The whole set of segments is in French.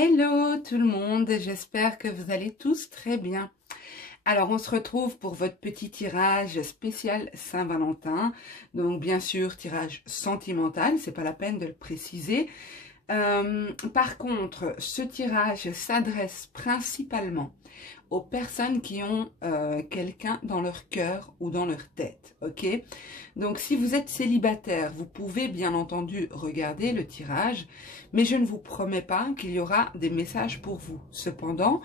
Hello tout le monde, j'espère que vous allez tous très bien. Alors on se retrouve pour votre petit tirage spécial Saint-Valentin. Donc bien sûr tirage sentimental, c'est pas la peine de le préciser. Par contre, ce tirage s'adresse principalement aux personnes qui ont quelqu'un dans leur cœur ou dans leur tête, ok? Donc si vous êtes célibataire, vous pouvez bien entendu regarder le tirage, mais je ne vous promets pas qu'il y aura des messages pour vous. Cependant,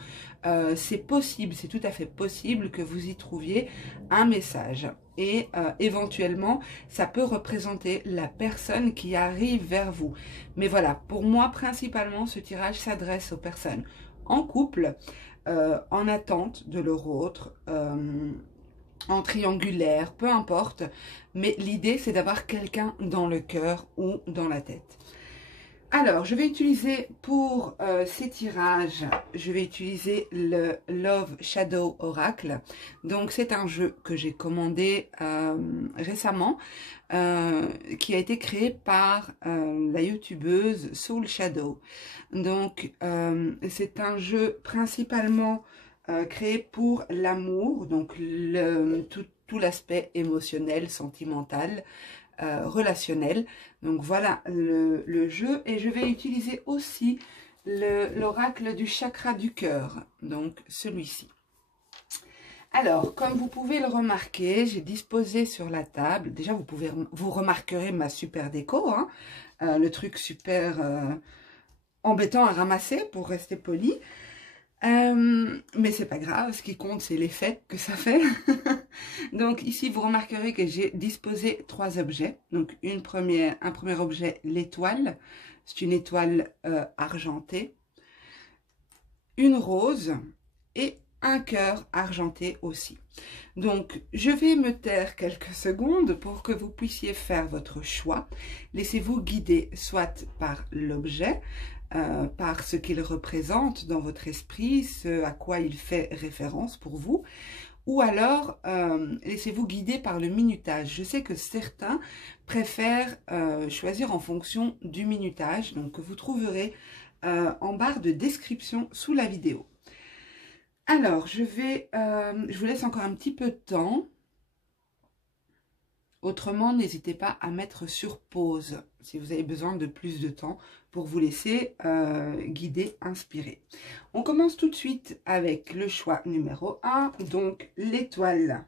c'est possible, c'est tout à fait possible que vous y trouviez un message. Et éventuellement, ça peut représenter la personne qui arrive vers vous. Mais voilà, pour moi, principalement, ce tirage s'adresse aux personnes en couple, en attente de leur autre, en triangulaire, peu importe. Mais l'idée, c'est d'avoir quelqu'un dans le cœur ou dans la tête. Alors, je vais utiliser pour ces tirages, je vais utiliser le Love Shadow Oracle. Donc, c'est un jeu que j'ai commandé récemment, qui a été créé par la youtubeuse Soul Shadow. Donc, c'est un jeu principalement créé pour l'amour, donc tout l'aspect émotionnel, sentimental, relationnel. Donc voilà le jeu, et je vais utiliser aussi l'oracle du chakra du cœur, donc celui-ci. Alors, comme vous pouvez le remarquer, j'ai disposé sur la table, déjà vous remarquerez ma super déco, hein, le truc super embêtant à ramasser pour rester poli. Mais c'est pas grave, ce qui compte c'est l'effet que ça fait. Donc ici vous remarquerez que j'ai disposé 3 objets. Donc un premier objet, l'étoile, c'est une étoile argentée, une rose et un cœur argenté aussi. Donc je vais me taire quelques secondes pour que vous puissiez faire votre choix. Laissez-vous guider soit par l'objet, par ce qu'il représente dans votre esprit, ce à quoi il fait référence pour vous, ou alors laissez-vous guider par le minutage. Je sais que certains préfèrent choisir en fonction du minutage, donc que vous trouverez en barre de description sous la vidéo. Alors, je vous laisse encore un petit peu de temps. Autrement, n'hésitez pas à mettre sur pause si vous avez besoin de plus de temps pour vous laisser guider, inspirer. On commence tout de suite avec le choix numéro 1, donc l'étoile.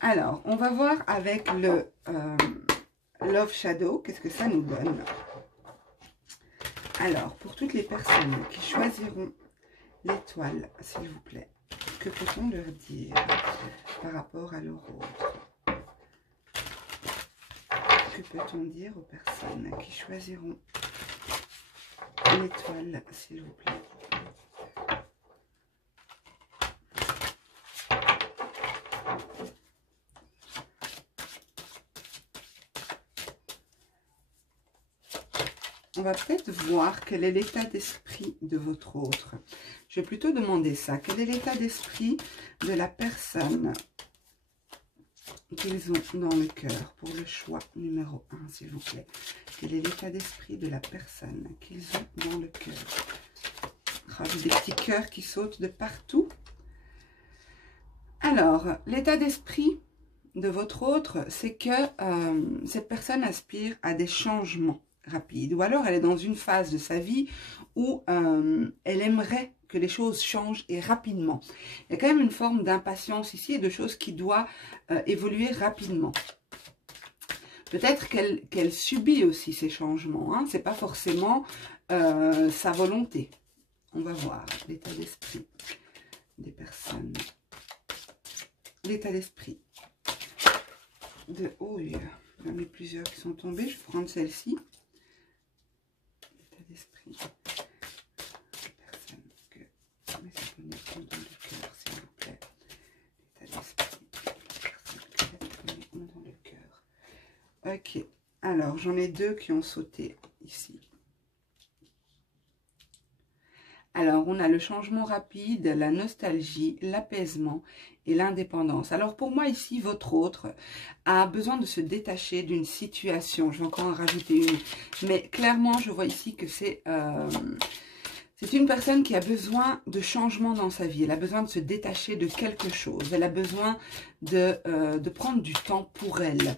Alors, on va voir avec le Love Shadow, qu'est-ce que ça nous donne. Alors, pour toutes les personnes qui choisiront l'étoile, s'il vous plaît, que peut-on leur dire par rapport à leur autre? Que peut-on dire aux personnes qui choisiront l'étoile, s'il vous plaît? On va peut-être voir quel est l'état d'esprit de votre autre. Je vais plutôt demander ça. Quel est l'état d'esprit de la personne qu'ils ont dans le cœur pour le choix numéro 1, s'il vous plaît? Quel est l'état d'esprit de la personne qu'ils ont dans le cœur? Oh, j'ai des petits cœurs qui sautent de partout. Alors, l'état d'esprit de votre autre, c'est que cette personne aspire à des changements rapides, ou alors elle est dans une phase de sa vie où elle aimerait que les choses changent et rapidement. Il y a quand même une forme d'impatience ici et de choses qui doivent évoluer rapidement. Peut-être qu'elle subit aussi ces changements, hein. C'est pas forcément sa volonté. On va voir l'état d'esprit des personnes. L'état d'esprit de... Oh, il y en a plusieurs qui sont tombés. Je vais prendre celle-ci. L'état d'esprit des personnes que mes abonnés ont dans le cœur, s'il vous plaît. L'état d'esprit des personnes que mes abonnés ont dans le cœur. Ok. Alors, j'en ai 2 qui ont sauté ici. Alors, on a le changement rapide, la nostalgie, l'apaisement et l'indépendance. Alors, pour moi, ici, votre autre a besoin de se détacher d'une situation. Je vais encore en rajouter une. Mais clairement, je vois ici que c'est C'est une personne qui a besoin de changement dans sa vie. Elle a besoin de se détacher de quelque chose. Elle a besoin de prendre du temps pour elle.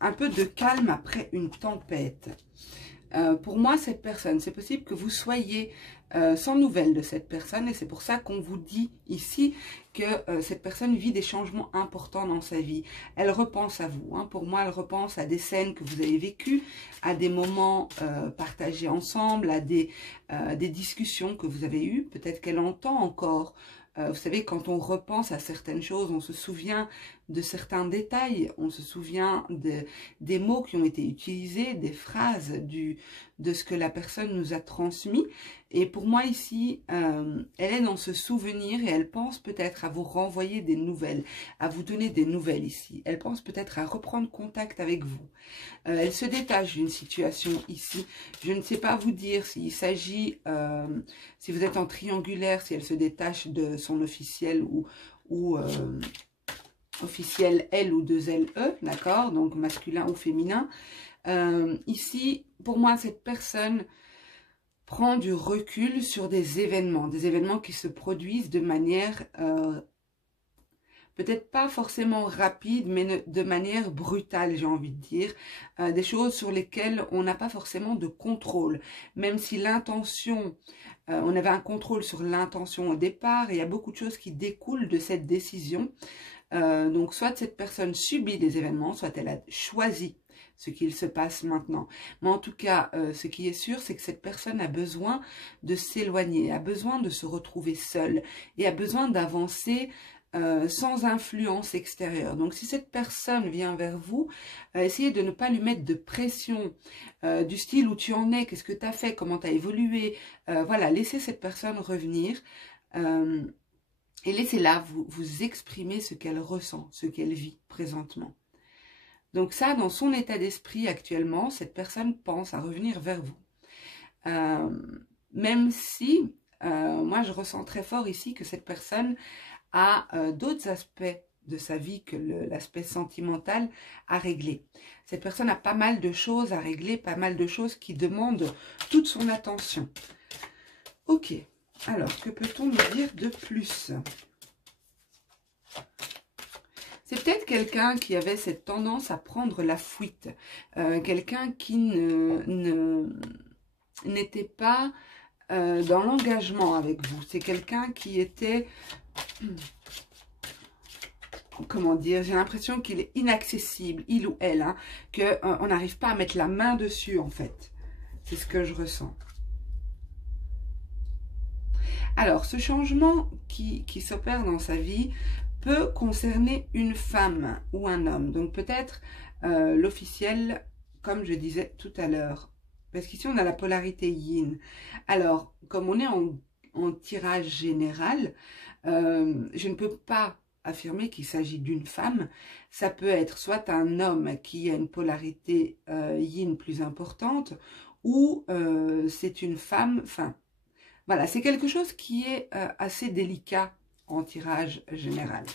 Un peu de calme après une tempête. Pour moi, cette personne, c'est possible que vous soyez sans nouvelles de cette personne. Et c'est pour ça qu'on vous dit ici que cette personne vit des changements importants dans sa vie. Elle repense à vous. Hein. Pour moi, elle repense à des scènes que vous avez vécues, à des moments partagés ensemble, à des discussions que vous avez eues. Peut-être qu'elle entend encore. Vous savez, quand on repense à certaines choses, on se souvient de certains détails, on se souvient des mots qui ont été utilisés, des phrases, de ce que la personne nous a transmis. Et pour moi ici, elle est dans ce souvenir et elle pense peut-être à vous renvoyer des nouvelles, à vous donner des nouvelles ici. Elle pense peut-être à reprendre contact avec vous. Elle se détache d'une situation ici. Je ne sais pas vous dire s'il s'agit, si vous êtes en triangulaire, si elle se détache de son officiel ou officiel L ou 2LE, d'accord, donc masculin ou féminin. Ici, pour moi, cette personne prend du recul sur des événements qui se produisent de manière peut-être pas forcément rapide, mais de manière brutale, j'ai envie de dire. Des choses sur lesquelles on n'a pas forcément de contrôle. Même si l'intention, on avait un contrôle sur l'intention au départ, et il y a beaucoup de choses qui découlent de cette décision. Donc, soit cette personne subit des événements, soit elle a choisi ce qu'il se passe maintenant. Mais en tout cas, ce qui est sûr, c'est que cette personne a besoin de s'éloigner, a besoin de se retrouver seule et a besoin d'avancer sans influence extérieure. Donc, si cette personne vient vers vous, essayez de ne pas lui mettre de pression du style où tu en es, qu'est-ce que tu as fait, comment tu as évolué. Voilà, laissez cette personne revenir et laissez-la vous exprimer ce qu'elle ressent, ce qu'elle vit présentement. Donc ça, dans son état d'esprit actuellement, cette personne pense à revenir vers vous. Même si, moi je ressens très fort ici que cette personne a d'autres aspects de sa vie que l'aspect sentimental à régler. Cette personne a pas mal de choses à régler, pas mal de choses qui demandent toute son attention. Ok, alors que peut-on nous dire de plus ? C'est peut-être quelqu'un qui avait cette tendance à prendre la fuite, quelqu'un qui n'était pas dans l'engagement avec vous. C'est quelqu'un qui était, comment dire, j'ai l'impression qu'il est inaccessible, il ou elle, hein, qu'on n'arrive pas à mettre la main dessus en fait. C'est ce que je ressens. Alors, ce changement qui s'opère dans sa vie peut concerner une femme ou un homme. Donc peut-être l'officiel, comme je disais tout à l'heure. Parce qu'ici, on a la polarité yin. Alors, comme on est en tirage général, je ne peux pas affirmer qu'il s'agit d'une femme. Ça peut être soit un homme qui a une polarité yin plus importante, ou c'est une femme, enfin, voilà, c'est quelque chose qui est assez délicat en tirage général.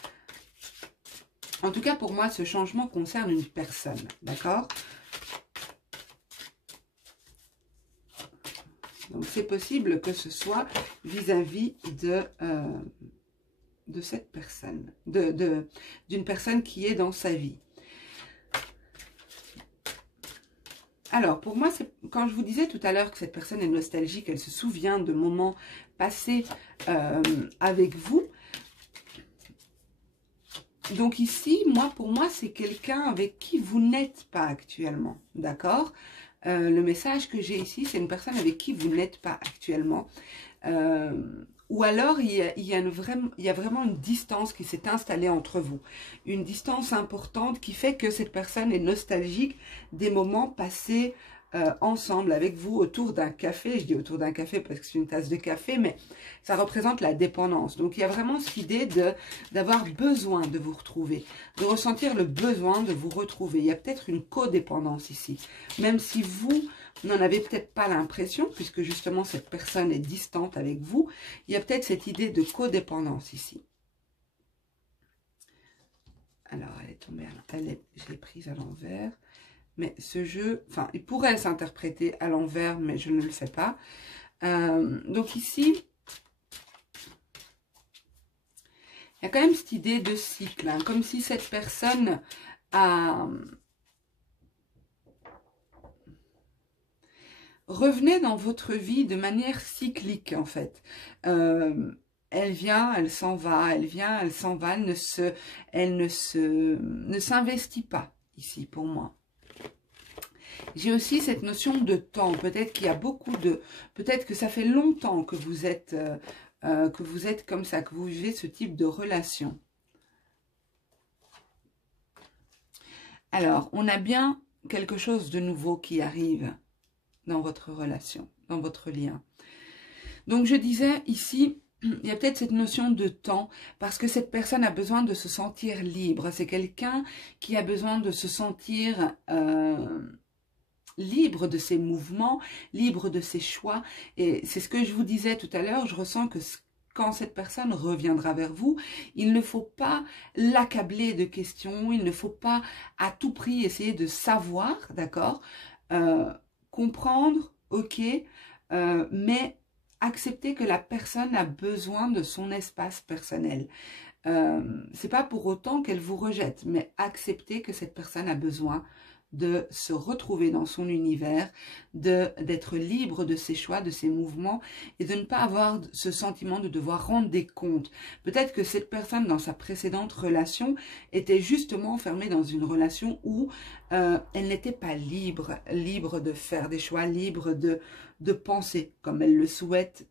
En tout cas, pour moi, ce changement concerne une personne, d'accord? Donc, c'est possible que ce soit vis-à-vis de cette personne, d'une personne qui est dans sa vie. Alors, pour moi, quand je vous disais tout à l'heure que cette personne est nostalgique, elle se souvient de moments passés avec vous. Donc ici, pour moi, c'est quelqu'un avec qui vous n'êtes pas actuellement, d'accord? Le message que j'ai ici, c'est une personne avec qui vous n'êtes pas actuellement. Ou alors, il y a vraiment une distance qui s'est installée entre vous. Une distance importante qui fait que cette personne est nostalgique des moments passés ensemble avec vous autour d'un café. Je dis autour d'un café parce que c'est une tasse de café, mais ça représente la dépendance. Donc, il y a vraiment cette idée d'avoir besoin de vous retrouver, de ressentir le besoin de vous retrouver. Il y a peut-être une codépendance ici, même si vous n'en avez peut-être pas l'impression, puisque justement cette personne est distante avec vous. Il y a peut-être cette idée de codépendance ici. Alors, elle est tombée, je l'ai prise à l'envers. mais ce jeu, enfin, il pourrait s'interpréter à l'envers, mais je ne le fais pas. Donc ici, il y a quand même cette idée de cycle, hein, comme si cette personne revenait dans votre vie de manière cyclique, en fait. Elle vient, elle s'en va, elle vient, elle s'en va, elle ne s'investit pas ici pour moi. J'ai aussi cette notion de temps. Peut-être qu'il y a beaucoup de... Peut-être que ça fait longtemps que vous êtes comme ça, que vous vivez ce type de relation. Alors, on a bien quelque chose de nouveau qui arrive dans votre relation, dans votre lien. Donc, je disais ici, il y a peut-être cette notion de temps, parce que cette personne a besoin de se sentir libre. C'est quelqu'un qui a besoin de se sentir libre de ses mouvements, libre de ses choix. Et c'est ce que je vous disais tout à l'heure, je ressens que quand cette personne reviendra vers vous, il ne faut pas l'accabler de questions, il ne faut pas à tout prix essayer de savoir, d'accord, comprendre, ok, mais accepter que la personne a besoin de son espace personnel. C'est pas pour autant qu'elle vous rejette, mais accepter que cette personne a besoin de se retrouver dans son univers, d'être libre de ses choix, de ses mouvements, et de ne pas avoir ce sentiment de devoir rendre des comptes. Peut-être que cette personne, dans sa précédente relation, était justement enfermée dans une relation où elle n'était pas libre de faire des choix, libre de penser comme elle le souhaite.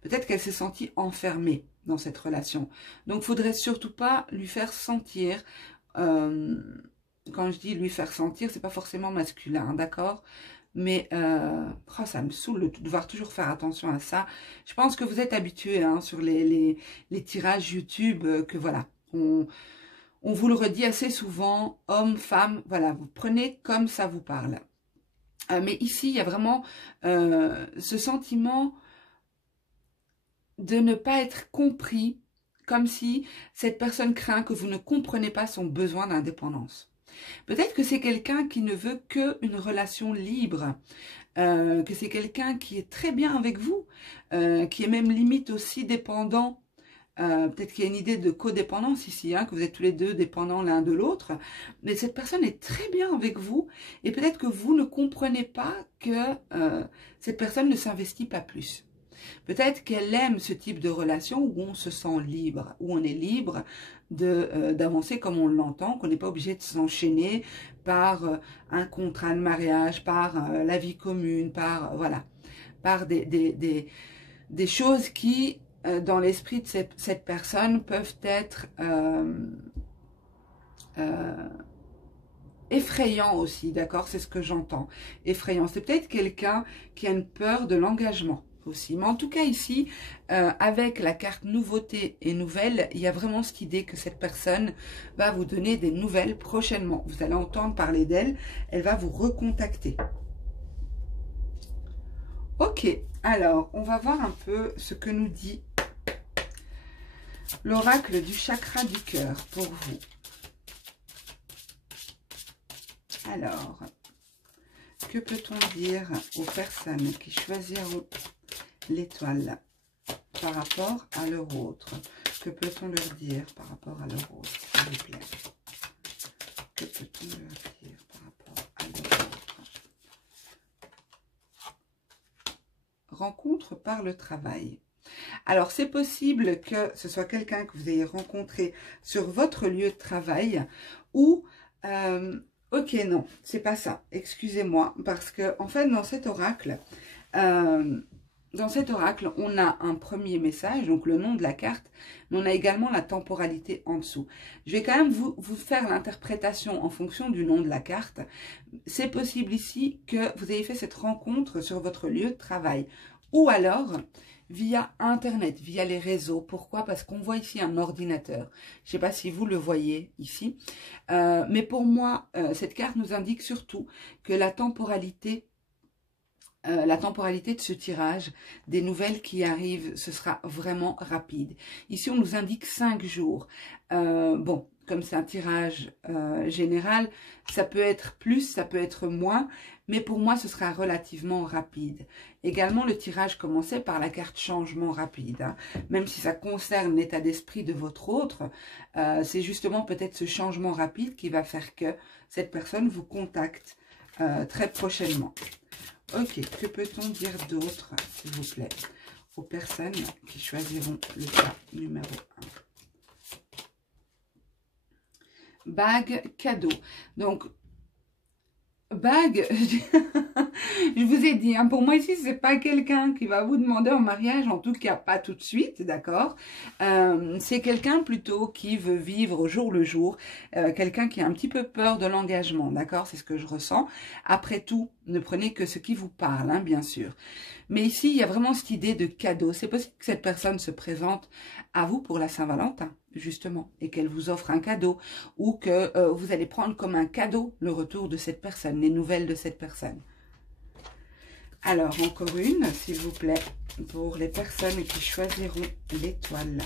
Peut-être qu'elle s'est sentie enfermée dans cette relation. Donc, il ne faudrait surtout pas lui faire sentir... quand je dis lui faire sentir, c'est pas forcément masculin, hein, d'accord? Mais oh, ça me saoule de devoir toujours faire attention à ça. Je pense que vous êtes habitués hein, sur les tirages YouTube, que voilà, on vous le redit assez souvent, homme, femme, voilà, vous prenez comme ça vous parle. Mais ici, il y a vraiment ce sentiment de ne pas être compris, comme si cette personne craint que vous ne comprenez pas son besoin d'indépendance. Peut-être que c'est quelqu'un qui ne veut qu'une relation libre, que c'est quelqu'un qui est très bien avec vous, qui est même limite aussi dépendant. Peut-être qu'il y a une idée de codépendance ici, hein, que vous êtes tous les deux dépendants l'un de l'autre. Mais cette personne est très bien avec vous et peut-être que vous ne comprenez pas que cette personne ne s'investit pas plus. Peut-être qu'elle aime ce type de relation où on se sent libre, où on est libre d'avancer comme on l'entend, qu'on n'est pas obligé de s'enchaîner par un contrat de mariage, par la vie commune, par voilà, par des choses qui, dans l'esprit de cette personne, peuvent être effrayants aussi, d'accord? C'est ce que j'entends. Effrayant. C'est peut-être quelqu'un qui a une peur de l'engagement aussi. Mais en tout cas ici, avec la carte nouveauté et nouvelle, il y a vraiment cette idée que cette personne va vous donner des nouvelles prochainement. Vous allez entendre parler d'elle, elle va vous recontacter. Ok, alors on va voir un peu ce que nous dit l'oracle du chakra du cœur pour vous. Alors, que peut-on dire aux personnes qui choisiront l'étoile par rapport à leur autre? Que peut-on leur dire par rapport à leur autre, s'il vous plaît? Que peut-on leur dire par rapport à leur autre? Rencontre par le travail. Alors, c'est possible que ce soit quelqu'un que vous ayez rencontré sur votre lieu de travail ou... ok, non, c'est pas ça. Excusez-moi, parce que en fait, dans cet oracle, on a un premier message, donc le nom de la carte, mais on a également la temporalité en dessous. Je vais quand même vous faire l'interprétation en fonction du nom de la carte. C'est possible ici que vous ayez fait cette rencontre sur votre lieu de travail, ou alors via Internet, via les réseaux. Pourquoi? Parce qu'on voit ici un ordinateur. Je ne sais pas si vous le voyez ici. Mais pour moi, cette carte nous indique surtout que la temporalité la temporalité de ce tirage, des nouvelles qui arrivent, ce sera vraiment rapide. Ici, on nous indique 5 jours. Bon, comme c'est un tirage général, ça peut être plus, ça peut être moins, mais pour moi, ce sera relativement rapide. Également, le tirage commençait par la carte changement rapide. Hein. Même si ça concerne l'état d'esprit de votre autre, c'est justement peut-être ce changement rapide qui va faire que cette personne vous contacte très prochainement. Ok, que peut-on dire d'autre, s'il vous plaît, aux personnes qui choisiront le cas numéro 1. Bague cadeau. Donc, bague, je vous ai dit, hein, pour moi ici, c'est pas quelqu'un qui va vous demander en mariage, en tout cas pas tout de suite, d'accord. C'est quelqu'un plutôt qui veut vivre au jour le jour, quelqu'un qui a un petit peu peur de l'engagement, d'accord, c'est ce que je ressens. Après tout, ne prenez que ce qui vous parle, hein, bien sûr. Mais ici, il y a vraiment cette idée de cadeau. C'est possible que cette personne se présente à vous pour la Saint-Valentin, justement, et qu'elle vous offre un cadeau, ou que vous allez prendre comme un cadeau le retour de cette personne, les nouvelles de cette personne. Alors, encore une, s'il vous plaît, pour les personnes qui choisiront l'étoile.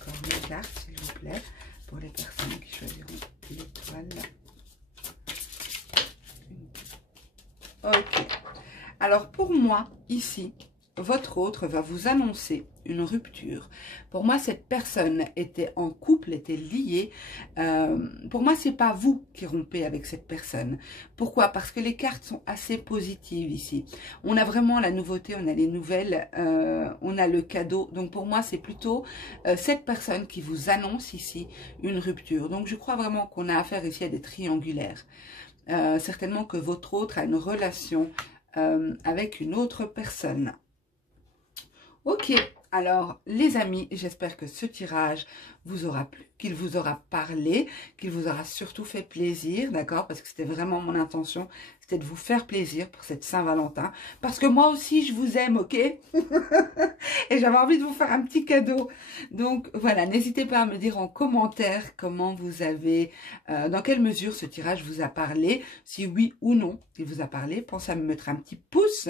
Encore une carte, s'il vous plaît, pour les personnes qui choisiront l'étoile. Ok. Alors, pour moi, ici, votre autre va vous annoncer une rupture. Pour moi, cette personne était en couple, était liée. Pour moi, c'est pas vous qui rompez avec cette personne. Pourquoi? Parce que les cartes sont assez positives ici. On a vraiment la nouveauté, on a les nouvelles, on a le cadeau. Donc pour moi, c'est plutôt cette personne qui vous annonce ici une rupture. Donc je crois vraiment qu'on a affaire ici à des triangulaires. Certainement que votre autre a une relation avec une autre personne. Ok, alors les amis, j'espère que ce tirage vous aura plu, qu'il vous aura parlé, qu'il vous aura surtout fait plaisir, d'accord? Parce que c'était vraiment mon intention, c'était de vous faire plaisir pour cette Saint-Valentin. Parce que moi aussi, je vous aime, ok? Et j'avais envie de vous faire un petit cadeau. Donc voilà, n'hésitez pas à me dire en commentaire comment vous avez, dans quelle mesure ce tirage vous a parlé. Si oui ou non, il vous a parlé, pensez à me mettre un petit pouce,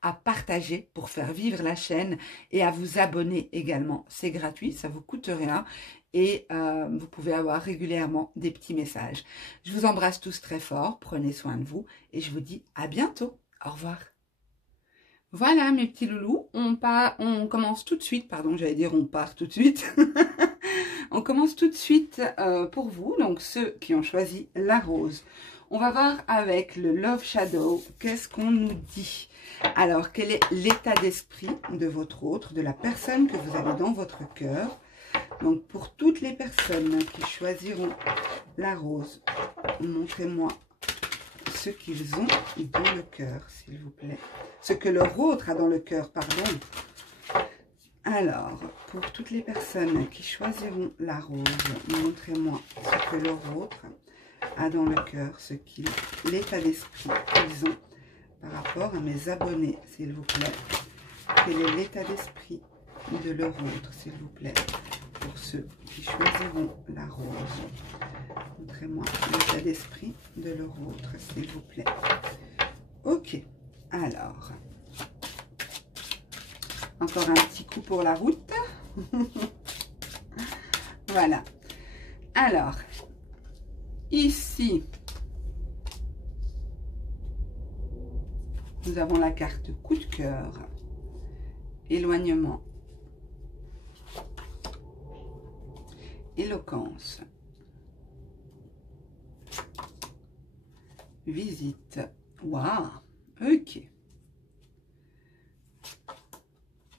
à partager pour faire vivre la chaîne et à vous abonner également. C'est gratuit, ça vous coûte rien. Et vous pouvez avoir régulièrement des petits messages. Je vous embrasse tous très fort, prenez soin de vous et je vous dis à bientôt. Au revoir. Voilà mes petits loulous, on commence tout de suite, pardon, j'allais dire on part tout de suite. On commence tout de suite pour vous, donc ceux qui ont choisi la rose. On va voir avec le Love Shadow, qu'est-ce qu'on nous dit? Alors, quel est l'état d'esprit de votre autre, de la personne que vous avez dans votre cœur? Donc, pour toutes les personnes qui choisiront la rose, montrez-moi ce qu'ils ont dans le cœur, s'il vous plaît. Ce que leur autre a dans le cœur, pardon. Alors, pour toutes les personnes qui choisiront la rose, montrez-moi ce que leur autre a dans le cœur, l'état d'esprit qu'ils ont par rapport à mes abonnés, s'il vous plaît. Quel est l'état d'esprit de leur autre, s'il vous plaît, pour ceux qui choisiront la rose. Montrez-moi l'état d'esprit de leur autre, s'il vous plaît. Ok, alors, encore un petit coup pour la route. Voilà. Alors, ici, nous avons la carte coup de cœur, éloignement, éloquence, visite. Waouh, ok.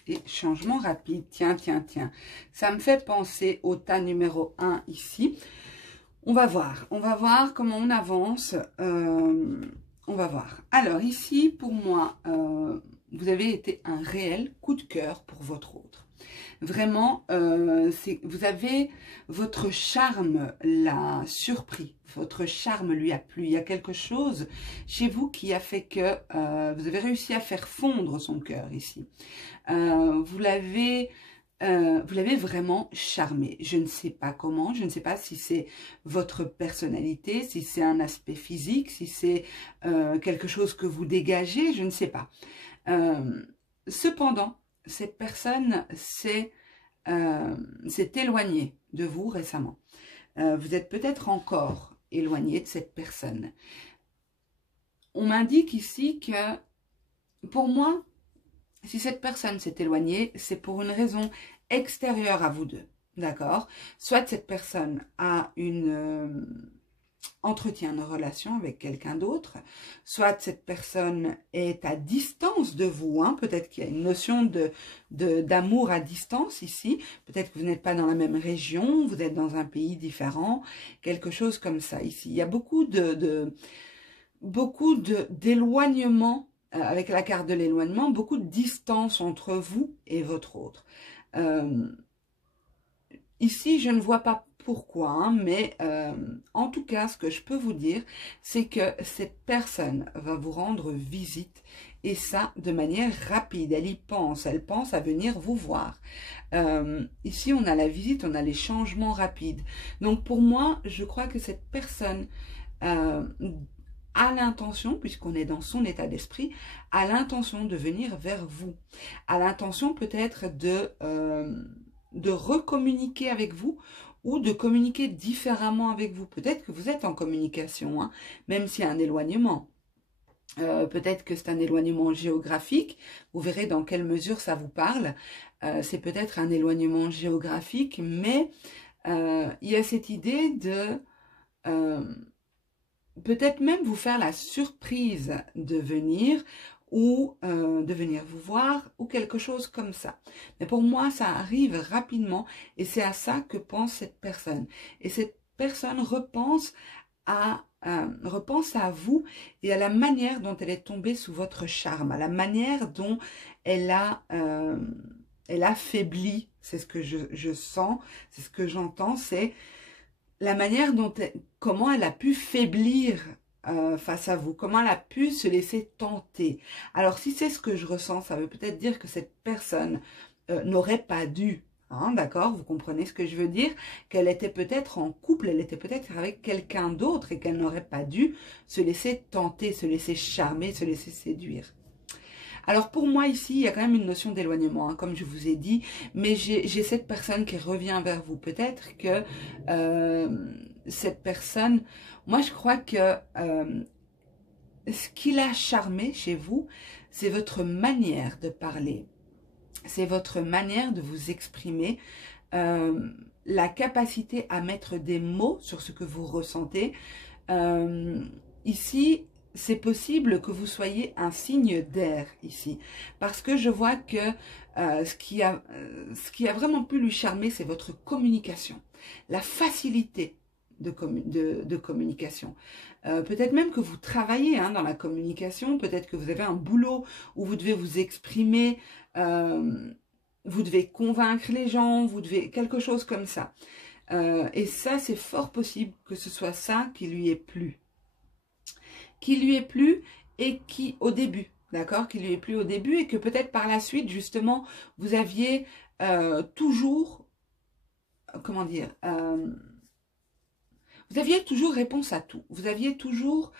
Et changement rapide. Tiens, tiens, tiens. Ça me fait penser au tas numéro 1 ici. On va voir comment on avance. On va voir. Alors ici, pour moi, vous avez été un réel coup de cœur pour votre autre. Vraiment, vous avez votre charme l'a surpris. Votre charme lui a plu. Il y a quelque chose chez vous qui a fait que vous avez réussi à faire fondre son cœur ici. Vous l'avez vous l'avez vraiment charmé. Je ne sais pas comment, je ne sais pas si c'est votre personnalité, si c'est un aspect physique, si c'est quelque chose que vous dégagez, je ne sais pas. Cependant, cette personne s'est éloignée de vous récemment. Vous êtes peut-être encore éloigné de cette personne. On m'indique ici que, pour moi, si cette personne s'est éloignée, c'est pour une raison extérieure à vous deux, d'accord? Soit cette personne a entretient une relation avec quelqu'un d'autre, soit cette personne est à distance de vous, hein? Peut-être qu'il y a une notion d'amour à distance ici, peut-être que vous n'êtes pas dans la même région, vous êtes dans un pays différent, quelque chose comme ça ici. Il y a beaucoup d'éloignement, avec la carte de l'éloignement, beaucoup de distance entre vous et votre autre. Ici, je ne vois pas pourquoi, hein, mais en tout cas, ce que je peux vous dire, c'est que cette personne va vous rendre visite, et ça de manière rapide. Elle y pense, elle pense à venir vous voir. Ici, on a la visite, on a les changements rapides. Donc pour moi, je crois que cette personne a l'intention, puisqu'on est dans son état d'esprit, a l'intention de venir vers vous, a l'intention peut-être de recommuniquer avec vous ou de communiquer différemment avec vous. Peut-être que vous êtes en communication, hein, même s'il y a un éloignement. Peut-être que c'est un éloignement géographique. Vous verrez dans quelle mesure ça vous parle. C'est peut-être un éloignement géographique, mais il y a cette idée de peut-être même vous faire la surprise de venir ou de venir vous voir ou quelque chose comme ça. Mais pour moi, ça arrive rapidement et c'est à ça que pense cette personne. Et cette personne repense à vous et à la manière dont elle est tombée sous votre charme, à la manière dont elle a faibli. C'est ce que je sens, c'est ce que j'entends, c'est la manière dont comment elle a pu faiblir face à vous, comment elle a pu se laisser tenter. Alors si c'est ce que je ressens, ça veut peut-être dire que cette personne n'aurait pas dû, hein, d'accord, vous comprenez ce que je veux dire, qu'elle était peut-être en couple, elle était peut-être avec quelqu'un d'autre et qu'elle n'aurait pas dû se laisser tenter, se laisser charmer, se laisser séduire. Alors pour moi ici, il y a quand même une notion d'éloignement, hein, comme je vous ai dit, mais j'ai cette personne qui revient vers vous. Peut-être que cette personne, moi je crois que ce qui l'a charmé chez vous, c'est votre manière de parler, c'est votre manière de vous exprimer, la capacité à mettre des mots sur ce que vous ressentez. Ici, c'est possible que vous soyez un signe d'air ici, parce que je vois que ce qui a vraiment pu lui charmer, c'est votre communication, la facilité de communication. Peut-être même que vous travaillez hein, dans la communication, peut-être que vous avez un boulot où vous devez vous exprimer, vous devez convaincre les gens, vous devez quelque chose comme ça. Et ça, c'est fort possible que ce soit ça qui lui ait plu. Qui lui ait plu et qui, au début, d'accord, qui lui ait plu au début et que peut-être par la suite, justement, vous aviez toujours, comment dire, vous aviez toujours réponse à tout. Vous aviez toujours,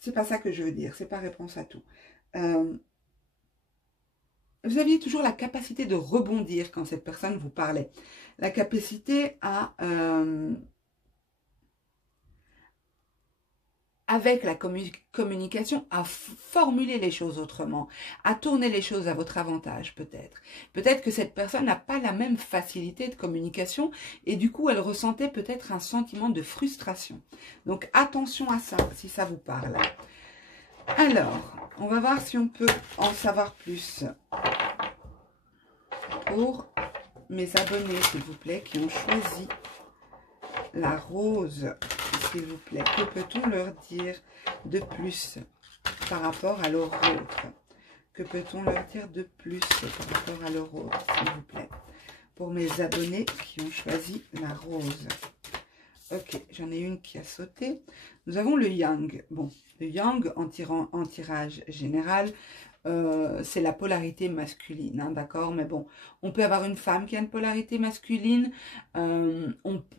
c'est pas ça que je veux dire, c'est pas réponse à tout. Vous aviez toujours la capacité de rebondir quand cette personne vous parlait. La capacité à... avec la communication, à formuler les choses autrement, à tourner les choses à votre avantage peut-être. Peut-être que cette personne n'a pas la même facilité de communication et du coup elle ressentait peut-être un sentiment de frustration. Donc attention à ça si ça vous parle. Alors, on va voir si on peut en savoir plus pour mes abonnés s'il vous plaît qui ont choisi la rose. S'il vous plaît, que peut-on leur dire de plus par rapport à leur autre? Que peut-on leur dire de plus par rapport à leur autre, s'il vous plaît? Pour mes abonnés qui ont choisi la rose. Ok, j'en ai une qui a sauté. Nous avons le yang. Bon, le yang en tirage général, c'est la polarité masculine, hein, d'accord? Mais bon, on peut avoir une femme qui a une polarité masculine.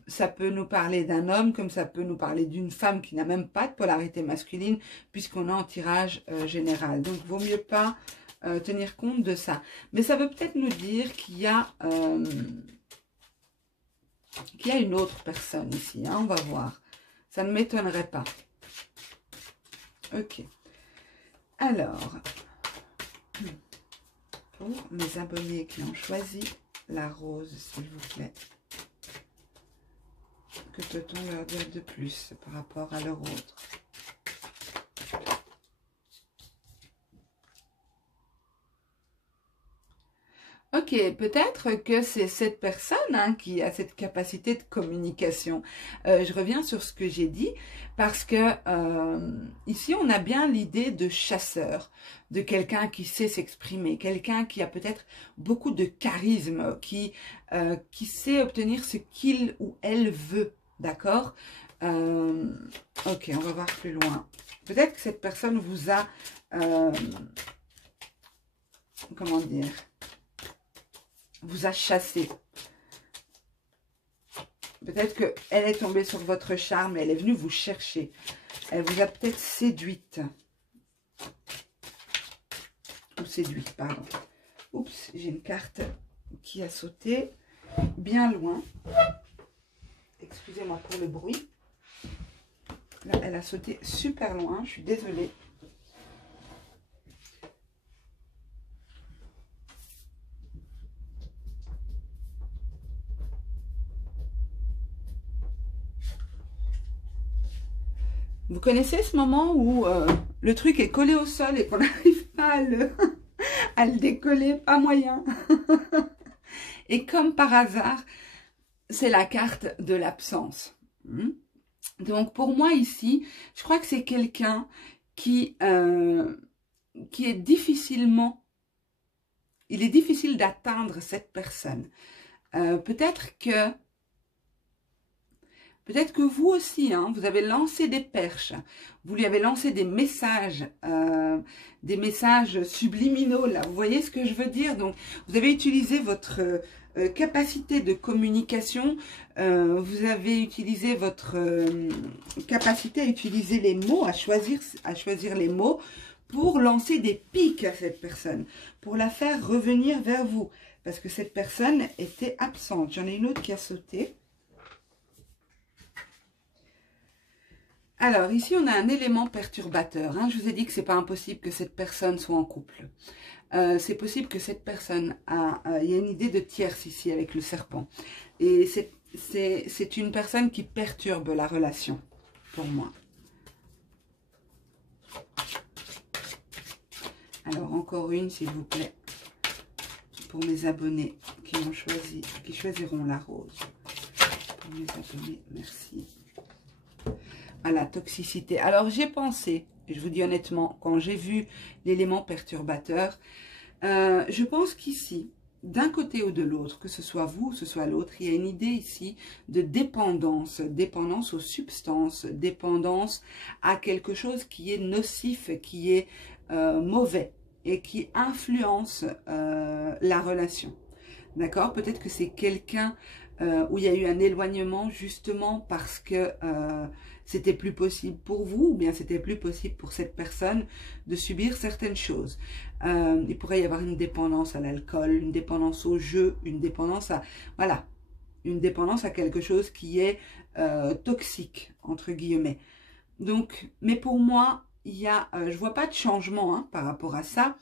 Ça peut nous parler d'un homme, comme ça peut nous parler d'une femme qui n'a même pas de polarité masculine, puisqu'on est en tirage général. Donc, vaut mieux pas tenir compte de ça. Mais ça veut peut-être nous dire qu'il y a une autre personne ici, hein, on va voir. Ça ne m'étonnerait pas. Ok. Alors, pour mes abonnés qui ont choisi la rose, s'il vous plaît, que peut-on leur dire de plus par rapport à leur autre? Ok, peut-être que c'est cette personne, hein, qui a cette capacité de communication. Je reviens sur ce que j'ai dit parce que ici on a bien l'idée de chasseur, de quelqu'un qui sait s'exprimer, quelqu'un qui a peut-être beaucoup de charisme, qui sait obtenir ce qu'il ou elle veut, d'accord? Ok, on va voir plus loin. Peut-être que cette personne vous a, comment dire, vous a chassé. Peut-être qu'elle est tombée sur votre charme et elle est venue vous chercher. Elle vous a peut-être séduite. Ou séduite, pardon. Oups, j'ai une carte qui a sauté bien loin. Excusez-moi pour le bruit. Là, elle a sauté super loin. Je suis désolée. Vous connaissez ce moment où le truc est collé au sol et qu'on n'arrive pas à le décoller, pas moyen. Et comme par hasard, c'est la carte de l'absence. Donc pour moi ici, je crois que c'est quelqu'un qui est difficilement, il est difficile d'atteindre cette personne. Peut-être que vous aussi, hein, vous avez lancé des perches, vous lui avez lancé des messages subliminaux, là. Vous voyez ce que je veux dire? Donc, vous avez utilisé votre capacité de communication, vous avez utilisé votre capacité à utiliser les mots, à choisir les mots pour lancer des pics à cette personne, pour la faire revenir vers vous, parce que cette personne était absente. J'en ai une autre qui a sauté. Alors, ici, on a un élément perturbateur. Hein. Je vous ai dit que c'est pas impossible que cette personne soit en couple. C'est possible que cette personne il y a une idée de tierce ici avec le serpent. Et c'est une personne qui perturbe la relation, pour moi. Alors, encore une, s'il vous plaît, pour mes abonnés qui choisiront la rose. Pour mes abonnés, merci. À la toxicité. Alors, j'ai pensé, je vous dis honnêtement, quand j'ai vu l'élément perturbateur, je pense qu'ici, d'un côté ou de l'autre, que ce soit vous, que ce soit l'autre, il y a une idée ici de dépendance, dépendance aux substances, dépendance à quelque chose qui est nocif, qui est mauvais et qui influence la relation. D'accord? Peut-être que c'est quelqu'un où il y a eu un éloignement justement parce que c'était plus possible pour vous ou bien c'était plus possible pour cette personne de subir certaines choses. Il pourrait y avoir une dépendance à l'alcool, une dépendance au jeu, une dépendance à... Voilà, une dépendance à quelque chose qui est toxique, entre guillemets. Donc, mais pour moi, il y a, je vois pas de changement hein, par rapport à ça.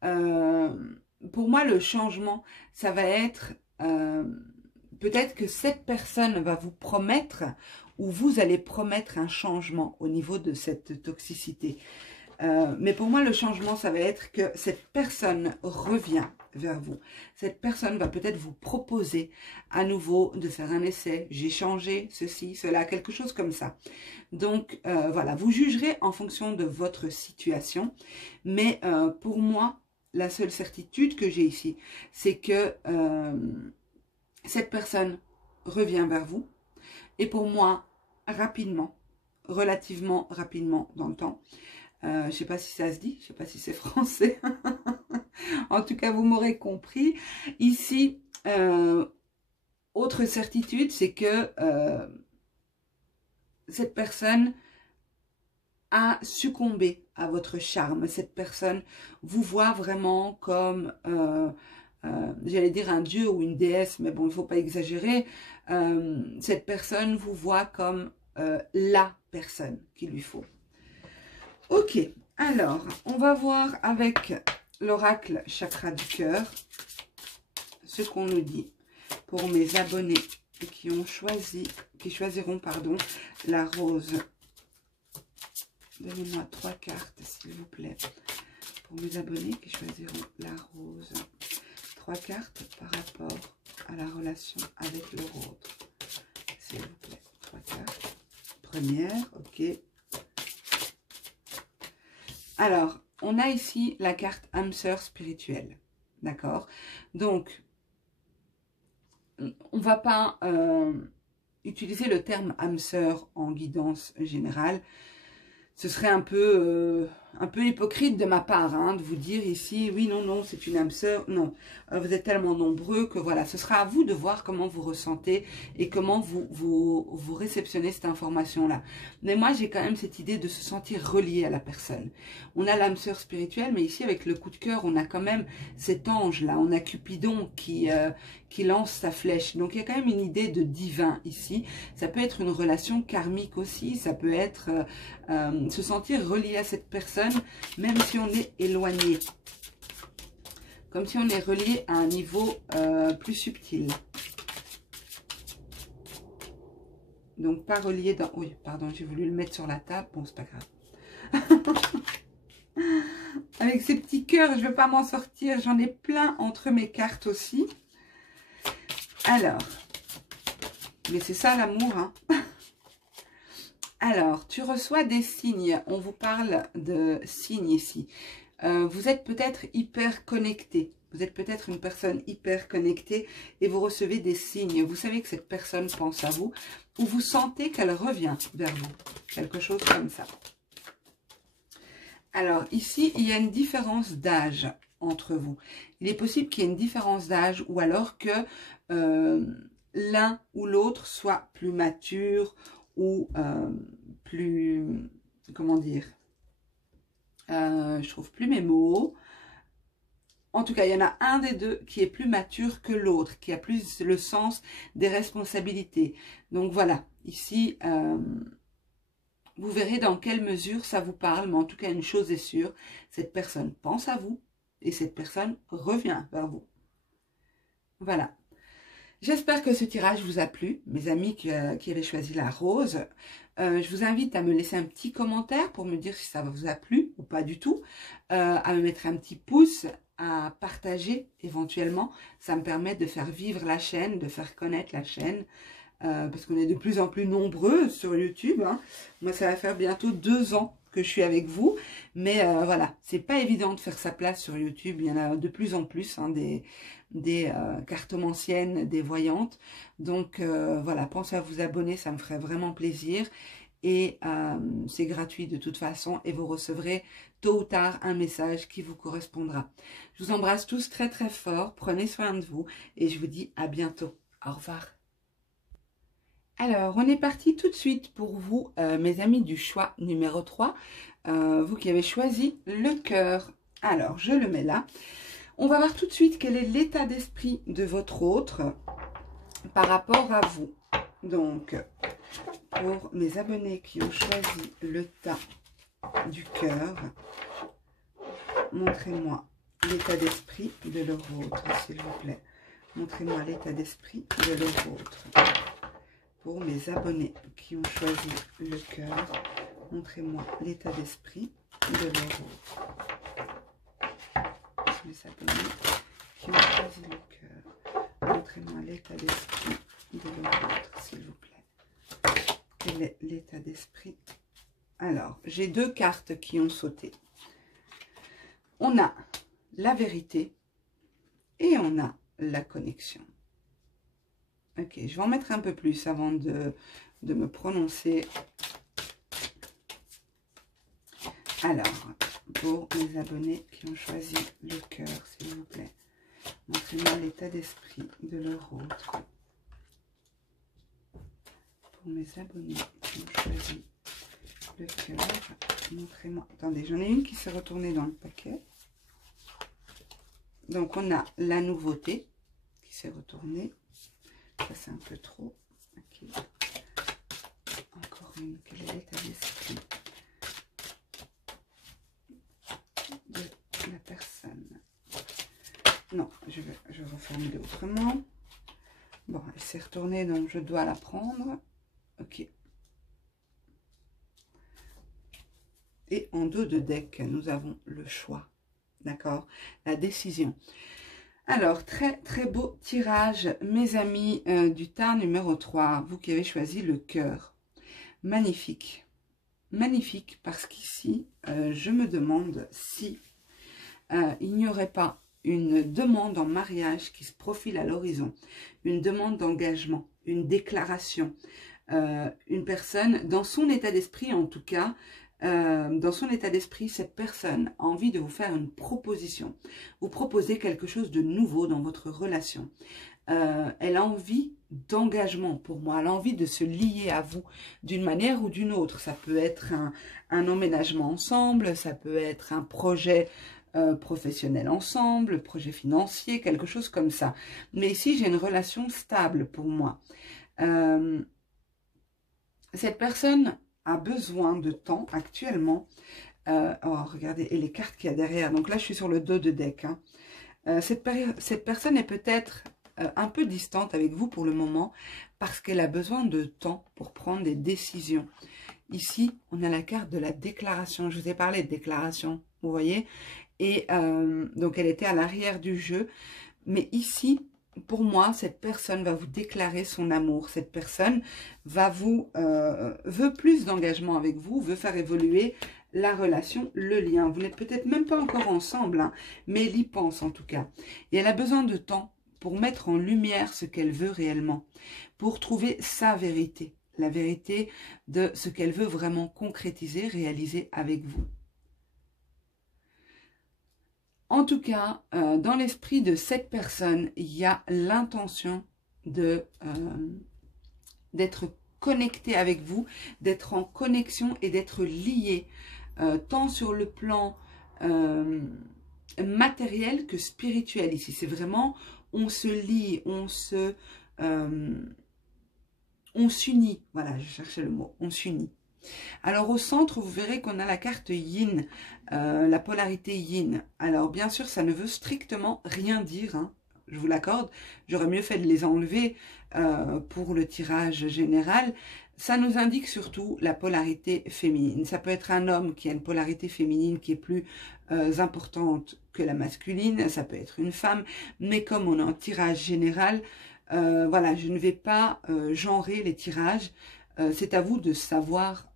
Pour moi, le changement, ça va être... peut-être que cette personne va vous promettre ou vous allez promettre un changement au niveau de cette toxicité. Mais pour moi, le changement, ça va être que cette personne revient vers vous. Cette personne va peut-être vous proposer à nouveau de faire un essai. J'ai changé ceci, cela, quelque chose comme ça. Donc, voilà, vous jugerez en fonction de votre situation. Mais pour moi, la seule certitude que j'ai ici, c'est que cette personne revient vers vous. Et pour moi, rapidement, relativement rapidement dans le temps. Je ne sais pas si ça se dit, je ne sais pas si c'est français. En tout cas, vous m'aurez compris. Ici, autre certitude, c'est que cette personne a succombé à votre charme. Cette personne vous voit vraiment comme, j'allais dire un dieu ou une déesse, mais bon, il ne faut pas exagérer. Cette personne vous voit comme la personne qu'il lui faut. Ok, alors, on va voir avec l'oracle chakra du cœur ce qu'on nous dit pour mes abonnés qui ont choisi, qui choisiront, pardon, la rose. Donnez-moi 3 cartes, s'il vous plaît, pour mes abonnés qui choisiront la rose. 3 cartes par rapport à la relation avec leur autre. S'il vous plaît, 3 cartes. Première, ok. Alors, on a ici la carte âme sœur spirituelle. D'accord? Donc, on ne va pas utiliser le terme âme sœur en guidance générale. Ce serait un peu hypocrite de ma part de vous dire ici, oui, non, non, c'est une âme sœur. Non, vous êtes tellement nombreux que voilà, ce sera à vous de voir comment vous ressentez et comment vous réceptionnez cette information-là. Mais moi, j'ai quand même cette idée de se sentir relié à la personne. On a l'âme sœur spirituelle, mais ici, avec le coup de cœur, on a quand même cet ange-là. On a Cupidon qui lance sa flèche. Donc, il y a quand même une idée de divin ici. Ça peut être une relation karmique aussi. Ça peut être se sentir relié à cette personne, même si on est éloigné. Comme si on est relié à un niveau plus subtil. Donc, pas relié dans... Oui, pardon, j'ai voulu le mettre sur la table. Bon, c'est pas grave. Avec ces petits cœurs, je ne vais pas m'en sortir. J'en ai plein entre mes cartes aussi. Alors, mais c'est ça l'amour, hein. Alors, tu reçois des signes. On vous parle de signes ici. Vous êtes peut-être hyper connecté. Vous êtes peut-être une personne hyper connectée et vous recevez des signes. Vous savez que cette personne pense à vous ou vous sentez qu'elle revient vers vous. Quelque chose comme ça. Alors, ici, il y a une différence d'âge entre vous. Il est possible qu'il y ait une différence d'âge ou alors que l'un ou l'autre soit plus mature ou plus, comment dire, je trouve plus mes mots. En tout cas, il y en a un des deux qui est plus mature que l'autre, qui a plus le sens des responsabilités. Donc voilà, ici, vous verrez dans quelle mesure ça vous parle, mais en tout cas, une chose est sûre, cette personne pense à vous et cette personne revient vers vous. Voilà. J'espère que ce tirage vous a plu, mes amis qui avaient choisi la rose. Je vous invite à me laisser un petit commentaire pour me dire si ça vous a plu ou pas du tout. À me mettre un petit pouce, à partager éventuellement. Ça me permet de faire vivre la chaîne, de faire connaître la chaîne. Parce qu'on est de plus en plus nombreux sur YouTube. Moi, ça va faire bientôt 2 ans que je suis avec vous. Mais voilà, c'est pas évident de faire sa place sur YouTube. Il y en a de plus en plus des cartomanciennes, des voyantes. Donc voilà, pensez à vous abonner, ça me ferait vraiment plaisir. Et c'est gratuit de toute façon et vous recevrez tôt ou tard un message qui vous correspondra. Je vous embrasse tous très très fort, prenez soin de vous et je vous dis à bientôt. Au revoir. Alors, on est parti tout de suite pour vous, mes amis du choix numéro 3. Vous qui avez choisi le cœur. Alors, je le mets là. On va voir tout de suite quel est l'état d'esprit de votre autre par rapport à vous. Donc, pour mes abonnés qui ont choisi le tas du cœur, montrez-moi l'état d'esprit de leur autre, s'il vous plaît. Montrez-moi l'état d'esprit de leur autre. Pour mes abonnés qui ont choisi le cœur, montrez-moi l'état d'esprit de leur autre. Mes abonnés qui ont choisi le cœur, montrez-moi l'état d'esprit de leur autre, s'il vous plaît. Quel est l'état d'esprit? Alors, j'ai 2 cartes qui ont sauté. On a la vérité et on a la connexion. Ok, je vais en mettre un peu plus avant de de me prononcer. Alors, pour mes abonnés qui ont choisi le cœur, s'il vous plaît, montrez-moi l'état d'esprit de leur autre. Pour mes abonnés qui ont choisi le cœur, montrez-moi. Attendez, j'en ai une qui s'est retournée dans le paquet. Donc, on a la nouveauté qui s'est retournée. Ça, c'est un peu trop. Okay. Encore une. Quel est l'état d'esprit de la personne? Non, je vais reformuler autrement. Bon, elle s'est retournée, donc je dois la prendre. Ok. Et en dos de deck, nous avons le choix. D'accord? La décision. Alors, très très beau tirage, mes amis du tas numéro 3. Vous qui avez choisi le cœur. Magnifique. Magnifique, parce qu'ici, je me demande si il n'y aurait pas une demande en mariage qui se profile à l'horizon. Une demande d'engagement, une déclaration. Une personne, dans son état d'esprit en tout cas, dans son état d'esprit, cette personne a envie de vous faire une proposition. Vous proposez quelque chose de nouveau dans votre relation. Elle a envie d'engagement pour moi. Elle a envie de se lier à vous d'une manière ou d'une autre. Ça peut être un emménagement ensemble, ça peut être un projet professionnel ensemble, projet financier, quelque chose comme ça. Mais ici, j'ai une relation stable pour moi. Cette personne a besoin de temps actuellement. Oh, regardez, et les cartes qu'il y a derrière. Donc là, je suis sur le dos de deck. Hein. Cette personne est peut-être un peu distante avec vous pour le moment parce qu'elle a besoin de temps pour prendre des décisions. Ici, on a la carte de la déclaration. Je vous ai parlé de déclaration, vous voyez. Et donc, elle était à l'arrière du jeu. Mais ici, pour moi, cette personne va vous déclarer son amour. Cette personne va veut plus d'engagement avec vous, veut faire évoluer la relation, le lien. Vous n'êtes peut-être même pas encore ensemble, hein, mais elle y pense en tout cas. Et elle a besoin de temps pour mettre en lumière ce qu'elle veut réellement, pour trouver sa vérité, la vérité de ce qu'elle veut vraiment concrétiser, réaliser avec vous. En tout cas, dans l'esprit de cette personne, il y a l'intention d'être connecté avec vous, d'être en connexion et d'être lié, tant sur le plan matériel que spirituel ici. C'est vraiment, on se lie, on s'unit. Voilà, je cherchais le mot, on s'unit. Alors au centre, vous verrez qu'on a la carte Yin, la polarité Yin. Alors bien sûr, ça ne veut strictement rien dire, hein, je vous l'accorde. J'aurais mieux fait de les enlever pour le tirage général. Ça nous indique surtout la polarité féminine. Ça peut être un homme qui a une polarité féminine qui est plus importante que la masculine. Ça peut être une femme. Mais comme on est en tirage général, voilà, je ne vais pas genrer les tirages. C'est à vous de savoir.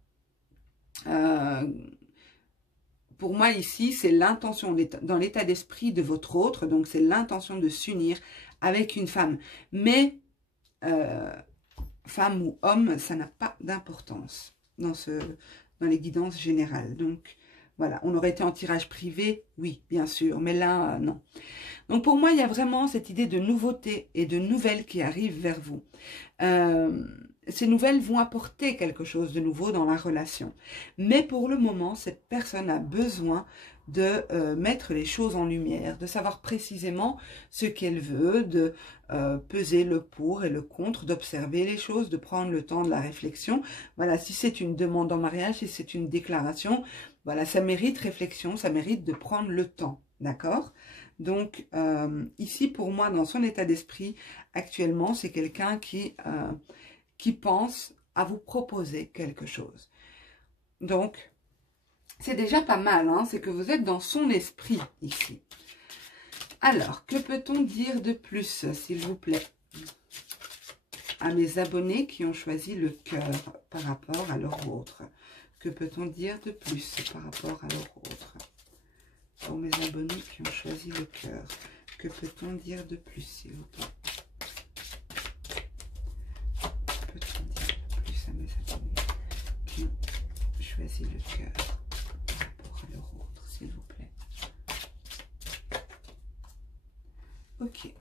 Pour moi ici, c'est l'intention dans l'état d'esprit de votre autre. Donc, c'est l'intention de s'unir avec une femme. Mais, femme ou homme, ça n'a pas d'importance dans les guidances générales. Donc, voilà. On aurait été en tirage privé, oui, bien sûr. Mais là, non. Donc, pour moi, il y a vraiment cette idée de nouveauté et de nouvelles qui arrivent vers vous. Ces nouvelles vont apporter quelque chose de nouveau dans la relation. Mais pour le moment, cette personne a besoin de mettre les choses en lumière, de savoir précisément ce qu'elle veut, de peser le pour et le contre, d'observer les choses, de prendre le temps de la réflexion. Voilà, si c'est une demande en mariage, si c'est une déclaration, voilà, ça mérite réflexion, ça mérite de prendre le temps, d'accord ? Donc, ici, pour moi, dans son état d'esprit, actuellement, c'est quelqu'un qui pense à vous proposer quelque chose. Donc, c'est déjà pas mal, hein, c'est que vous êtes dans son esprit ici. Alors, que peut-on dire de plus, s'il vous plaît, à mes abonnés qui ont choisi le cœur par rapport à leur autre? Que peut-on dire de plus par rapport à leur autre? Pour mes abonnés qui ont choisi le cœur, que peut-on dire de plus, s'il vous plaît? Peut-on dire de plus à mes Ok.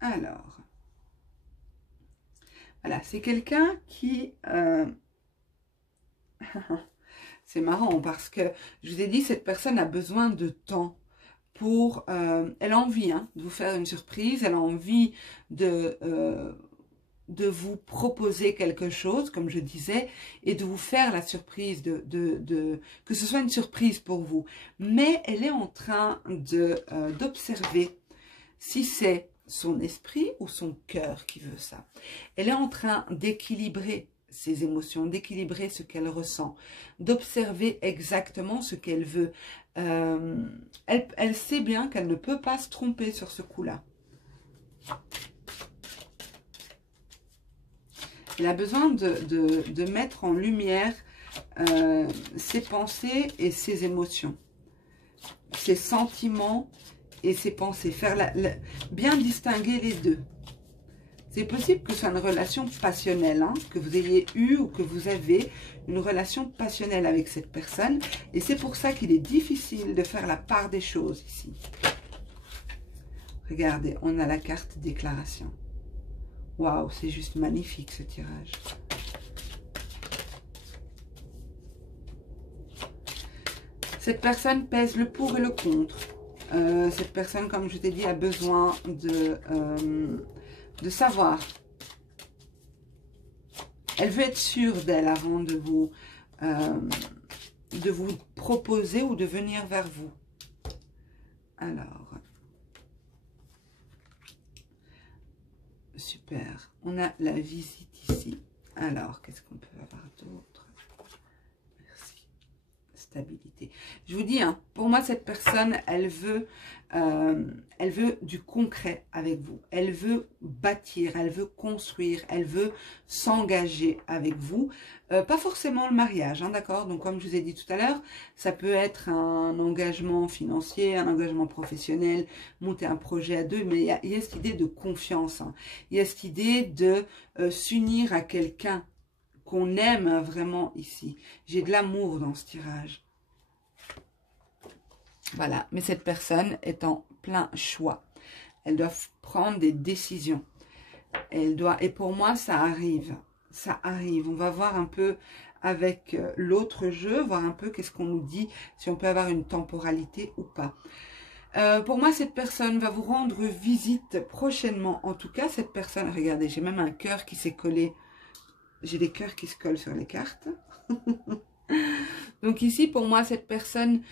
Alors, voilà, c'est quelqu'un qui... c'est marrant parce que, je vous ai dit, cette personne a besoin de temps pour... elle a envie de vous faire une surprise, elle a envie de vous proposer quelque chose, comme je disais, et de vous faire la surprise, que ce soit une surprise pour vous. Mais elle est en train d'observer si c'est son esprit ou son cœur qui veut ça. Elle est en train d'équilibrer ses émotions, d'équilibrer ce qu'elle ressent, d'observer exactement ce qu'elle veut. Elle sait bien qu'elle ne peut pas se tromper sur ce coup-là. Elle a besoin de mettre en lumière ses pensées et ses émotions, ses sentiments et ses pensées. Bien distinguer les deux. C'est possible que ce soit une relation passionnelle, que vous ayez eu ou que vous avez une relation passionnelle avec cette personne. Et c'est pour ça qu'il est difficile de faire la part des choses ici. Regardez, on a la carte déclaration. Waouh, c'est juste magnifique ce tirage. Cette personne pèse le pour et le contre. Cette personne, comme je t'ai dit, a besoin de savoir. Elle veut être sûre d'elle avant de vous proposer ou de venir vers vous. Alors, super. On a la visite ici. Alors, qu'est-ce qu'on peut avoir d'autre? Merci. Stabilité. Je vous dis, pour moi, cette personne, elle veut du concret avec vous. Elle veut bâtir, elle veut construire, elle veut s'engager avec vous. Pas forcément le mariage, d'accord? Donc, comme je vous ai dit tout à l'heure, ça peut être un engagement financier, un engagement professionnel, monter un projet à deux, mais il y a cette idée de confiance. Il y a cette idée de s'unir à quelqu'un qu'on aime vraiment ici. J'ai de l'amour dans ce tirage. Voilà, mais cette personne est en plein choix. Elle doit prendre des décisions. Et pour moi, ça arrive. Ça arrive. On va voir un peu avec l'autre jeu, voir un peu qu'est-ce qu'on nous dit, si on peut avoir une temporalité ou pas. Pour moi, cette personne va vous rendre visite prochainement. En tout cas, cette personne, regardez, j'ai même un cœur qui s'est collé. J'ai des cœurs qui se collent sur les cartes. Donc ici, pour moi, cette personne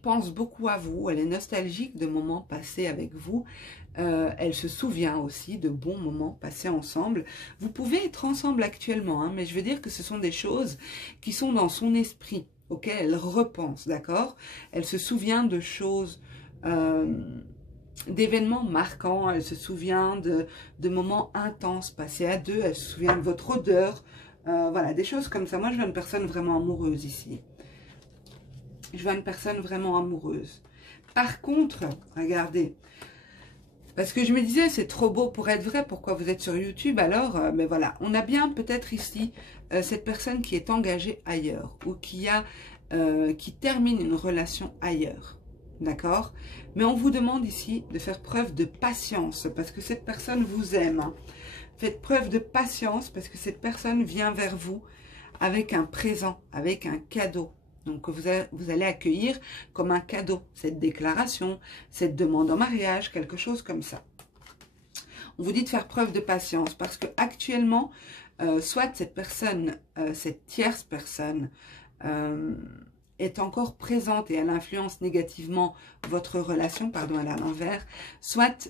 pense beaucoup à vous. Elle est nostalgique de moments passés avec vous. Elle se souvient aussi de bons moments passés ensemble. Vous pouvez être ensemble actuellement, mais je veux dire que ce sont des choses qui sont dans son esprit, auxquelles elle repense, d'accord? Elle se souvient de choses, d'événements marquants. Elle se souvient de moments intenses passés à deux. Elle se souvient de votre odeur. Voilà, des choses comme ça. Moi, je veux une personne vraiment amoureuse ici. Je veux une personne vraiment amoureuse. Par contre, regardez, parce que je me disais, c'est trop beau pour être vrai, pourquoi vous êtes sur YouTube alors? Mais voilà, on a bien peut-être ici cette personne qui est engagée ailleurs ou qui termine une relation ailleurs. D'accord? Mais on vous demande ici de faire preuve de patience parce que cette personne vous aime. Faites preuve de patience parce que cette personne vient vers vous avec un présent, avec un cadeau. Donc, vous allez accueillir comme un cadeau cette déclaration, cette demande en mariage, quelque chose comme ça. On vous dit de faire preuve de patience parce que actuellement, soit cette personne, cette tierce personne, est encore présente et elle influence négativement votre relation, pardon, elle est à l'envers, soit...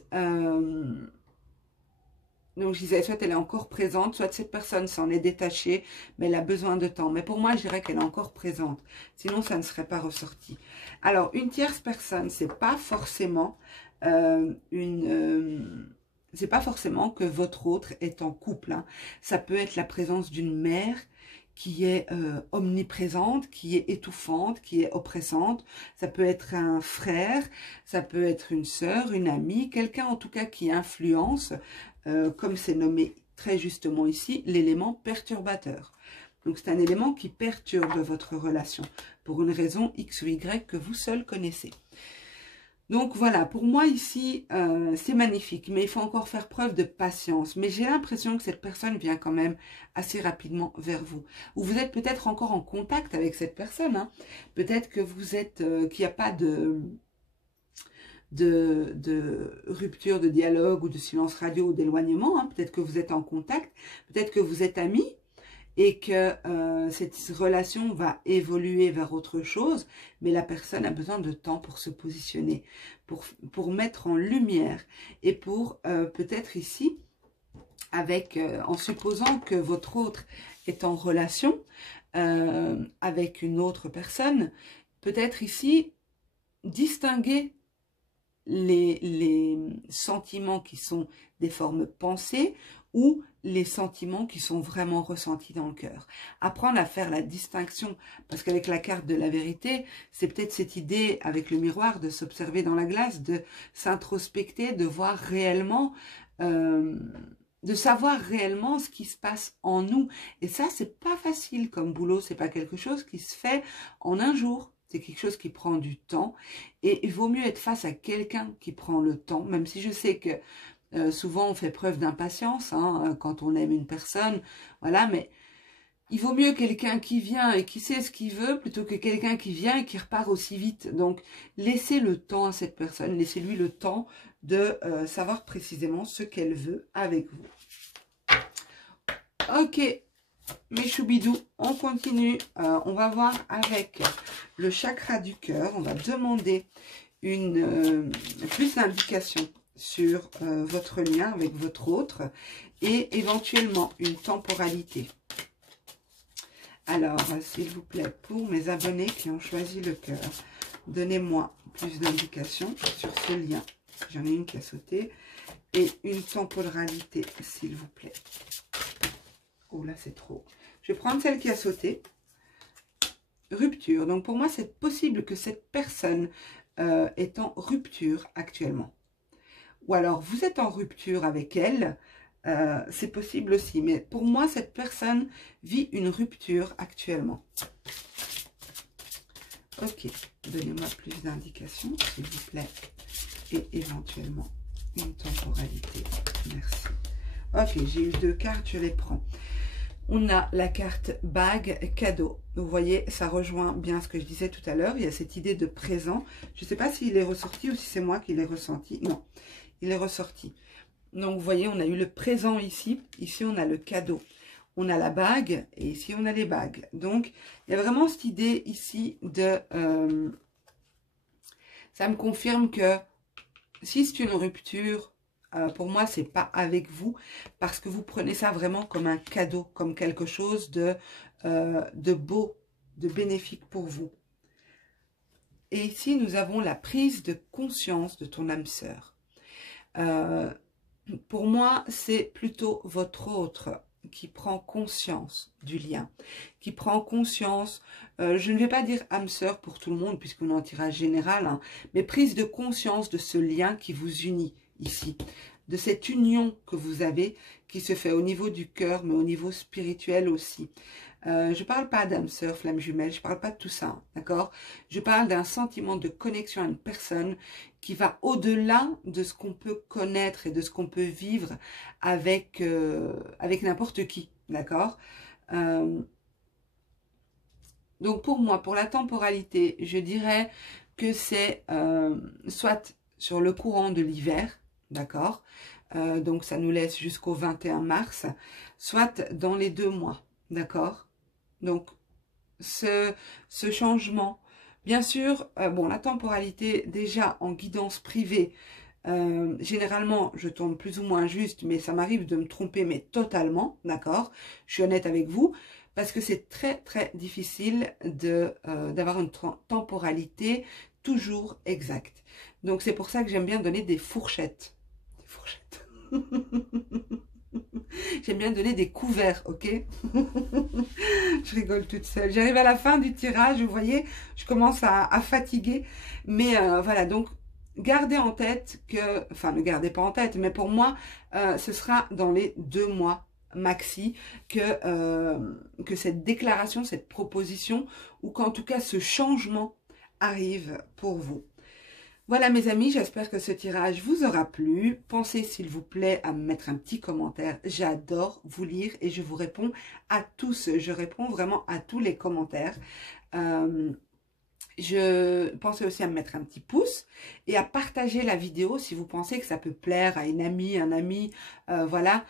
donc, je disais, soit elle est encore présente, soit cette personne s'en est détachée, mais elle a besoin de temps. Mais pour moi, je dirais qu'elle est encore présente. Sinon, ça ne serait pas ressorti. Alors, une tierce personne, c'est pas forcément c'est pas forcément que votre autre est en couple. Ça peut être la présence d'une mère qui est omniprésente, qui est étouffante, qui est oppressante. Ça peut être un frère, ça peut être une sœur, une amie, quelqu'un en tout cas qui influence, comme c'est nommé très justement ici, l'élément perturbateur. Donc c'est un élément qui perturbe votre relation pour une raison X ou Y que vous seul connaissez. Donc voilà, pour moi ici, c'est magnifique, mais il faut encore faire preuve de patience. Mais j'ai l'impression que cette personne vient quand même assez rapidement vers vous. Ou vous êtes peut-être encore en contact avec cette personne, hein. Peut-être que vous êtes, qu'il n'y a pas de rupture de dialogue ou de silence radio ou d'éloignement, hein. Peut-être que vous êtes en contact, peut-être que vous êtes amis, et que cette relation va évoluer vers autre chose, mais la personne a besoin de temps pour se positionner, pour mettre en lumière, et pour peut-être ici, avec en supposant que votre autre est en relation avec une autre personne, peut-être ici distinguer les sentiments qui sont des formes pensées ou les sentiments qui sont vraiment ressentis dans le cœur. Apprendre à faire la distinction, parce qu'avec la carte de la vérité, c'est peut-être cette idée avec le miroir de s'observer dans la glace, de s'introspecter, de voir réellement, de savoir réellement ce qui se passe en nous. Et ça, c'est pas facile comme boulot, c'est pas quelque chose qui se fait en un jour. C'est quelque chose qui prend du temps et il vaut mieux être face à quelqu'un qui prend le temps, même si je sais que souvent on fait preuve d'impatience hein, quand on aime une personne, voilà, mais il vaut mieux quelqu'un qui vient et qui sait ce qu'il veut plutôt que quelqu'un qui vient et qui repart aussi vite. Donc laissez le temps à cette personne, laissez-lui le temps de savoir précisément ce qu'elle veut avec vous. Ok. Mes choubidous, on continue. On va voir avec le chakra du cœur. On va demander plus d'indications sur votre lien avec votre autre et éventuellement une temporalité. Alors, s'il vous plaît, pour mes abonnés qui ont choisi le cœur, donnez-moi plus d'indications sur ce lien. J'en ai une qui a sauté. Et une temporalité, s'il vous plaît. Oh là, c'est trop. Je vais prendre celle qui a sauté. Rupture. Donc, pour moi, c'est possible que cette personne est en rupture actuellement. Ou alors, vous êtes en rupture avec elle. C'est possible aussi. Mais pour moi, cette personne vit une rupture actuellement. Ok. Donnez-moi plus d'indications, s'il vous plaît. Et éventuellement, une temporalité. Merci. Ok, j'ai eu 2 cartes, je les prends. On a la carte bague cadeau. Vous voyez, ça rejoint bien ce que je disais tout à l'heure. Il y a cette idée de présent. Je ne sais pas s'il est ressorti ou si c'est moi qui l'ai ressenti. Non, il est ressorti. Donc, vous voyez, on a eu le présent ici. Ici, on a le cadeau. On a la bague et ici, on a les bagues. Donc, il y a vraiment cette idée ici de... ça me confirme que si c'est une rupture... pour moi, c'est pas avec vous parce que vous prenez ça vraiment comme un cadeau, comme quelque chose de beau, de bénéfique pour vous. Et ici, nous avons la prise de conscience de ton âme sœur. Pour moi, c'est plutôt votre autre qui prend conscience du lien, qui prend conscience, je ne vais pas dire âme sœur pour tout le monde puisqu'on est en tirage général, hein, mais prise de conscience de ce lien qui vous unit ici, de cette union que vous avez qui se fait au niveau du cœur mais au niveau spirituel aussi. Je ne parle pas d'âme sœur, flamme jumelle, je ne parle pas de tout ça, d'accord? Je parle d'un sentiment de connexion à une personne qui va au-delà de ce qu'on peut connaître et de ce qu'on peut vivre avec, avec n'importe qui, d'accord? Donc pour moi, pour la temporalité, je dirais que c'est soit sur le courant de l'hiver, d'accord? Donc ça nous laisse jusqu'au 21 mars, soit dans les 2 mois, d'accord? Donc, ce changement, bien sûr, bon, la temporalité, déjà en guidance privée, généralement, je tombe plus ou moins juste, mais ça m'arrive de me tromper, mais totalement, d'accord? Je suis honnête avec vous, parce que c'est très, très difficile d'avoir une temporalité toujours exacte. Donc, c'est pour ça que j'aime bien donner des fourchettes. Des fourchettes. J'aime bien donner des couverts, ok? Je rigole toute seule. J'arrive à la fin du tirage, vous voyez, je commence à fatiguer. Mais voilà, donc gardez en tête que, enfin ne gardez pas en tête, mais pour moi, ce sera dans les 2 mois maxi que cette déclaration, cette proposition, ou qu'en tout cas ce changement arrive pour vous. Voilà mes amis, j'espère que ce tirage vous aura plu. Pensez s'il vous plaît à me mettre un petit commentaire. J'adore vous lire et je vous réponds à tous. Je réponds vraiment à tous les commentaires. Je pensais aussi à me mettre un petit pouce et à partager la vidéo si vous pensez que ça peut plaire à une amie, un ami, voilà.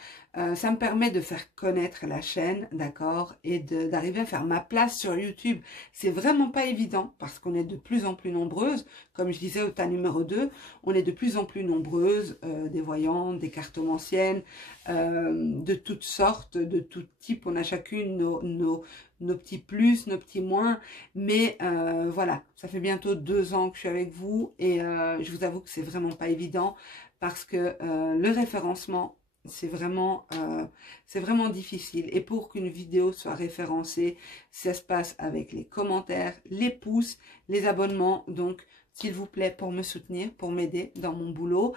Ça me permet de faire connaître la chaîne, d'accord, et d'arriver à faire ma place sur YouTube. C'est vraiment pas évident parce qu'on est de plus en plus nombreuses. Comme je disais au tas numéro 2, on est de plus en plus nombreuses, des voyantes, des cartomanciennes, de toutes sortes, de tout type. On a chacune nos petits plus, nos petits moins. Mais voilà, ça fait bientôt 2 ans que je suis avec vous et je vous avoue que c'est vraiment pas évident parce que le référencement, c'est vraiment difficile. Et pour qu'une vidéo soit référencée, ça se passe avec les commentaires, les pouces, les abonnements. Donc, s'il vous plaît, pour me soutenir, pour m'aider dans mon boulot.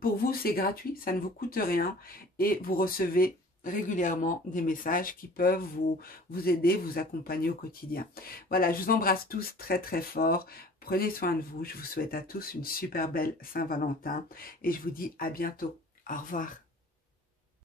Pour vous, c'est gratuit, ça ne vous coûte rien et vous recevez régulièrement des messages qui peuvent vous aider, vous accompagner au quotidien. Voilà, je vous embrasse tous très très fort. Prenez soin de vous. Je vous souhaite à tous une super belle Saint-Valentin et je vous dis à bientôt. Au revoir.